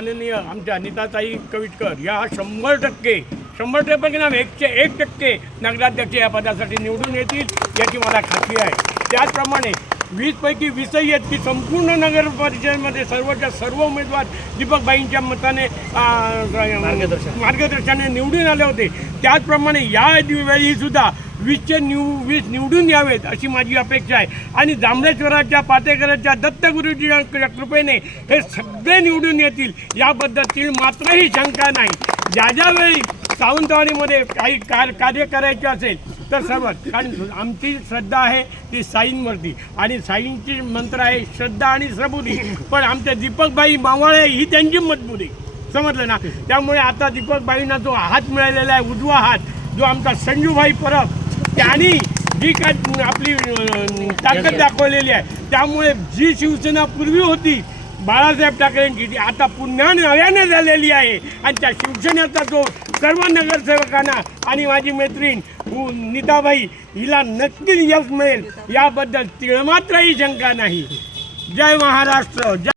माननीय आमच्या अनिताताई कविटकर या 100% पण ना 101% नगराध्यक्ष या पदासाठी निवडून येतील याची मला खात्री आहे. त्याचप्रमाणे 20 पैकी 20ही आहेत की संपूर्ण नगर परिषदेमध्ये सर्वच्या सर्व उमेदवार दीपकबाईंच्या मताने मार्गदर्शनाने निवडून आले होते. त्याचप्रमाणे या वेळीसुद्धा 20 निवडून यावेत अशी माझी अपेक्षा आहे. आणि जांभळेश्वराच्या पाटेकरांच्या दत्तगुरूजींच्या कृपेने हे सगळे निवडून येतील याबद्दल मात्रही शंका नाही. ज्या वेळी सावंतवाडीमध्ये काही कार्य करायचे असेल तर सर्व, कारण आमची श्रद्धा आहे ती साईंवरती आणि साईंची मंत्र आहे श्रद्धा आणि सबुरी. पण आमच्या दीपकबाई मावळे ही त्यांची मजबुरी, समजलं ना. त्यामुळे आता दीपकबाईंना जो हात मिळालेला आहे उजवा हात, जो आमचा संजूभाई परब, त्यांनी जी काय आपली ताकद दाखवलेली आहे, त्यामुळे जी शिवसेना पूर्वी होती बाळासाहेब ठाकरेंची ती आता पुन्हा नव्याने झालेली आहे. आणि त्या शिवसेनेचा जो सर्व नगरसेवकांना आणि माझी मैत्रीण नीताबाई हिला नक्कीच यश मिळेल याबद्दल तिळमात्रही शंका नाही. जय महाराष्ट्र.